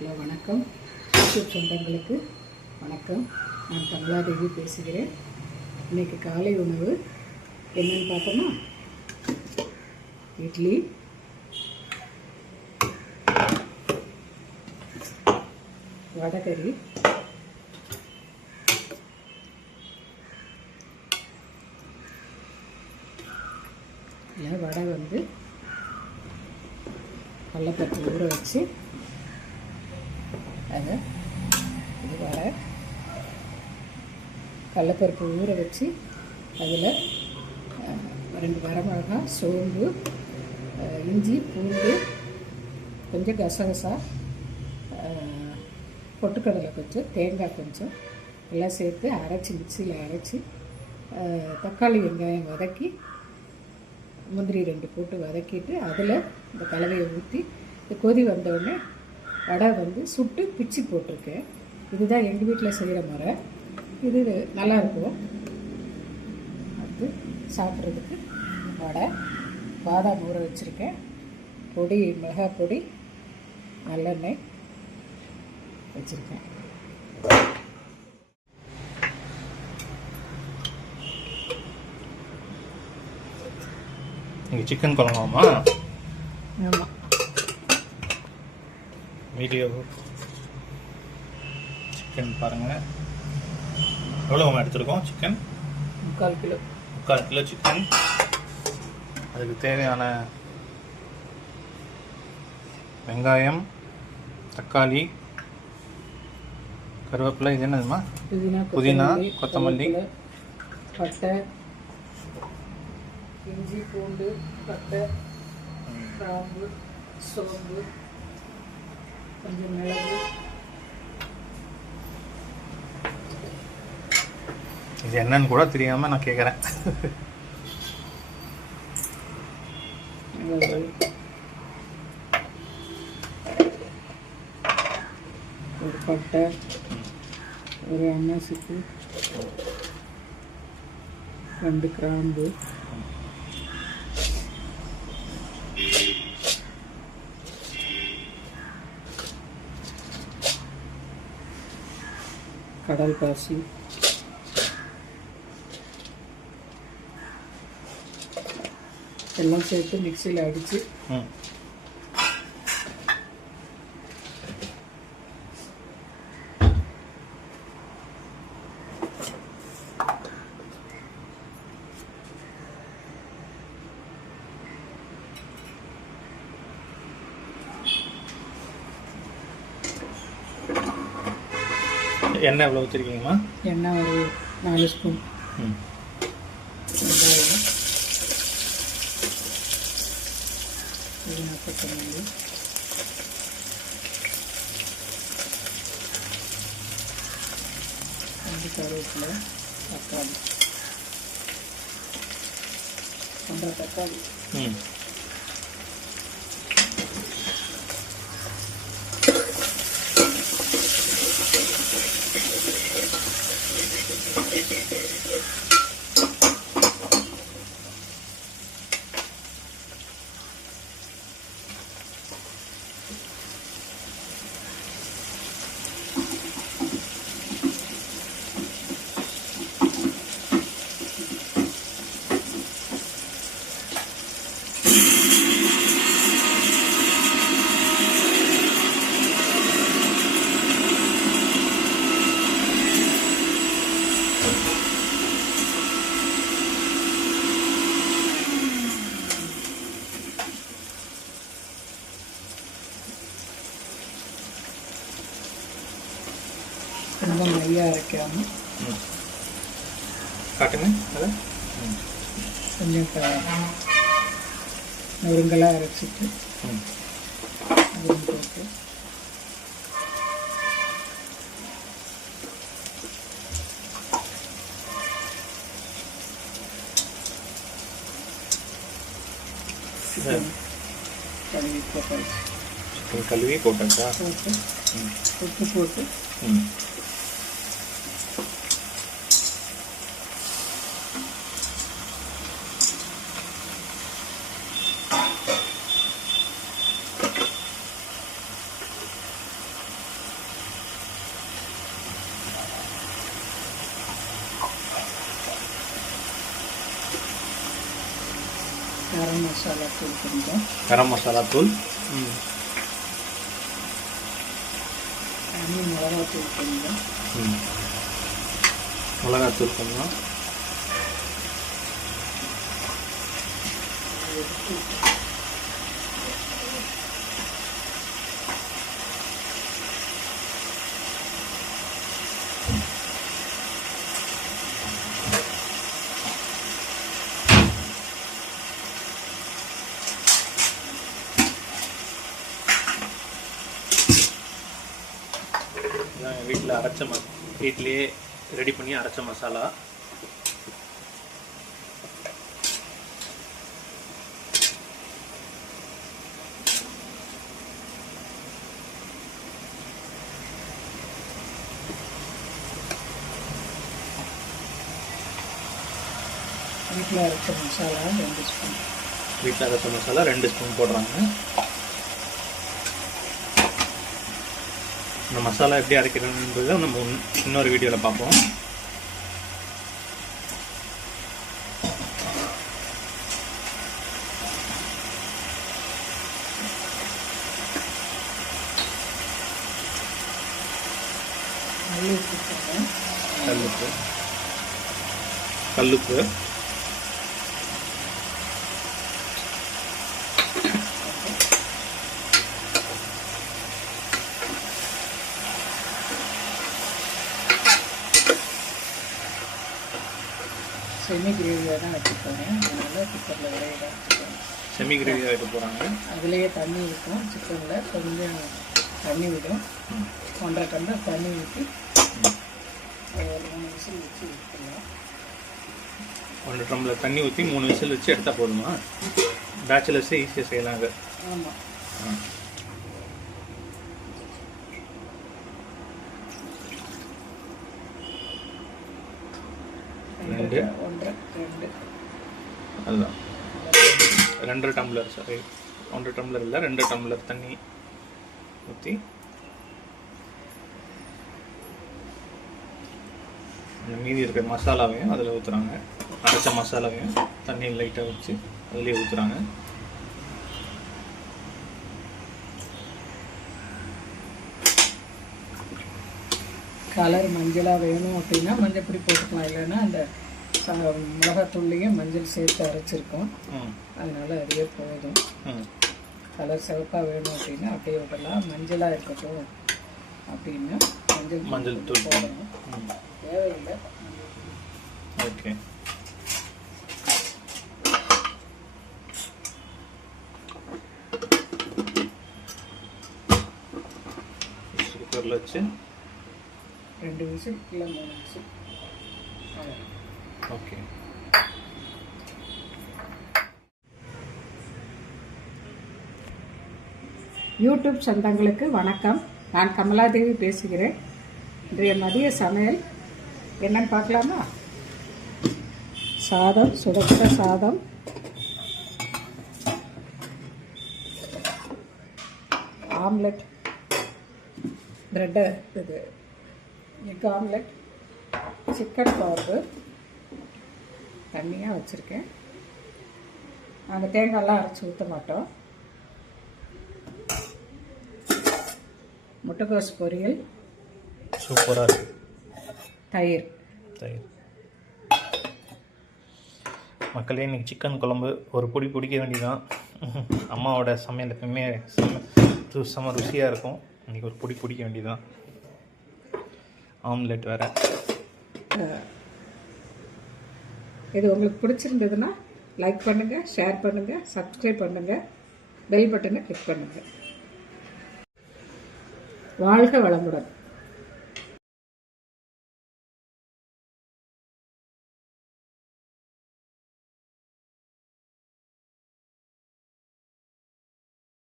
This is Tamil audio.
ஹலோ வணக்கம். யூடியூப் சொந்தங்களுக்கு வணக்கம். நான் கமலாதேவி பேசுகிறேன். இன்றைக்கி காலை உணவு என்னென்னு பார்த்தோன்னா, இட்லி, வடைக்கறி, இல்லை வடை கடலைப்பருப்பு ஊற வச்சு அது இது வடை கடலைப்பருப்பு ஊற வச்சு அதில் 2 வரமிளகாய், சோம்பு, இஞ்சி, பூண்டு, கொஞ்சம் கசகசா, பொட்டுக்கடலை கொஞ்சம், தேங்காய் கொஞ்சம் எல்லாம் சேர்த்து அரைச்சி மிக்சியில் அரைச்சி தக்காளி வெங்காயம் வதக்கி முந்திரி 2 போட்டு வதக்கிட்டு அதில் இந்த கலவையை ஊற்றி கொதி வந்தவுடனே வடை சுட்டு பிச்சு போட்டிருக்கேன். இதுதான் எங்கள் வீட்டில் செய்கிற முறை. இது நல்லாயிருக்கும். அது சாப்பிட்றதுக்கு வடை, பாதாம் ஊற வச்சுருக்கேன், பொடி மிளகாய் பொடி, நல்லெண்ணெய் வச்சுருக்கேன். நீங்கள் சிக்கன் குழம்பாமா? ஆமாம். வீடியோ சிக்கன் பாருங்கள். எவ்வளோ எடுத்துருக்கோம் சிக்கன்? 3/4 கிலோ. 3/4 kilo chicken. அதுக்கு தேவையான வெங்காயம், தக்காளி, கருவேப்பிலை, இது என்னதுமா? புதினா, கொத்தமல்லி, பட்டை, இஞ்சி, பூண்டு, பட்டை, கிராம்பு, சோம்பு, கொஞ்சம் மிளகு. இது என்னன்னு கூட தெரியாமல் நான் கேட்குறேன். ஒரு பட்டை, ஒரு அன்னாசிக்கு, 2 கிராம்பு, கடல் பாசி, எல்லாம் சேர்த்து மிக்சியில் அடித்து எண்ணெய் எவ்வளோ வச்சுருக்கீங்கம்மா? எண்ணெய் ஒரு 4 ஸ்பூன். வெங்காயம், புதினா, கொத்தமல்லி, கருவேப்பிலை, தக்காளி, 1 தக்காளி, ரொம்ப மையாக அரைக்காமல் காட்டுங்க. அதை கொஞ்சம் நொறுங்கலாக அரைச்சிட்டு அதையும் போட்டு கழுவி போட்டாச்சு. கழுவி போட்டாச்சா? போட்டு உப்பு போட்டு கரம் மசாலா தூள் கொஞ்சம், கரம் மசாலா தூள், தனி மிளகாத்தூள் கொஞ்சம், மிளகாத்தூள் கொஞ்சம், வீட்டில் அரைச்ச வீட்டிலேயே ரெடி பண்ணி அரைச்ச மசாலா. வீட்டில் அரைச்ச மசாலா 2 ஸ்பூன். வீட்டில் அரைச்ச மசாலா 2 ஸ்பூன் போடுறாங்க. இந்த மசாலா எப்படி அரைக்கிறதுன்றது நம்ம இன்னொரு வீடியோவில் பார்ப்போம். கல்லுப்பு, செமி கிரேவியாக தான் வச்சு போகிறேன், அதனால் குக்கரில் விரைய வச்சுக்கோங்க. செமி கிரேவியாக வைக்க போகிறாங்க. அதுலேயே தண்ணி ஊற்றும், சிக்கனில் கொஞ்சம் தண்ணி விடும், 1.5 டம்ளர் தண்ணி ஊற்றி ஒரு 3 விசில் வச்சு எடுத்துக்கலாம். 1 டம்ளர் தண்ணி ஊற்றி 3 விசில் வச்சு எடுத்தால் போதுமா? பேச்சுலர்ஸே ஈஸியாக செய்யலாம் அது. ஆமாம். அதுதான் 2 டம்ளர், சாரி 1 டம்ளர் இல்லை, 2 டம்ளர் தண்ணி ஊற்றி மீதி இருக்கிற மசாலாவையும் அதில் ஊற்றுறாங்க. அரைச்ச மசாலாவையும் தண்ணி லைட்டாக வச்சு அதுலேயே ஊற்றுறாங்க. கலர் மஞ்சளாக வேணும் அப்படின்னா மஞ்சள் பொடி போட்டுக்கலாம், இல்லைன்னா அந்த மிளகாத்தூள்லேயும் மஞ்சள் சேர்த்து அரைச்சிருக்கோம், அதனால் அதுவே போதும். கலர் சிவப்பாக வேணும் அப்படின்னா அப்படியே விடலாம். மஞ்சளாக இருக்கட்டும் அப்படின்னா மஞ்சள் தூள் போடணும், தேவையில்லை. ஓகே. குக்கரில் வச்சு 2 விசில் இல்லை 3 விசில். ஓகே. யூடியூப் சொந்தங்களுக்கு வணக்கம். நான் கமலாதேவி பேசுகிறேன். இன்றைய மதிய சமையல் என்னன்னு பார்க்கலாமா? சாதம், சுடச்ச சாதம், ஆம்லெட், ப்ரெட்டு, இது எக் ஆம்லெட், சிக்கன் குழம்பு தண்ணியாக வச்சுருக்கேன். நாங்கள் தேங்காயெல்லாம் அரைச்சி ஊற்ற மாட்டோம். முட்டைக்கோஸ் பொரியல், சூப்பராக இருக்குது. தயிர். மக்களே, இன்றைக்கி சிக்கன் குழம்பு ஒரு பொடி பிடிக்க வேண்டியதான். அம்மாவோட சமையல் எப்பவுமே செம ருசியாக இருக்கும். இன்றைக்கி ஒரு பொடி பிடிக்க வேண்டியதான். ஆம்லெட் வேறு. இது உங்களுக்கு பிடிச்சிருந்ததுன்னா லைக் பண்ணுங்கள், ஷேர் பண்ணுங்கள், சப்ஸ்கிரைப் பண்ணுங்கள், பெல் பட்டனை கிளிக் பண்ணுங்கள். வாழ்க வளமுடன்.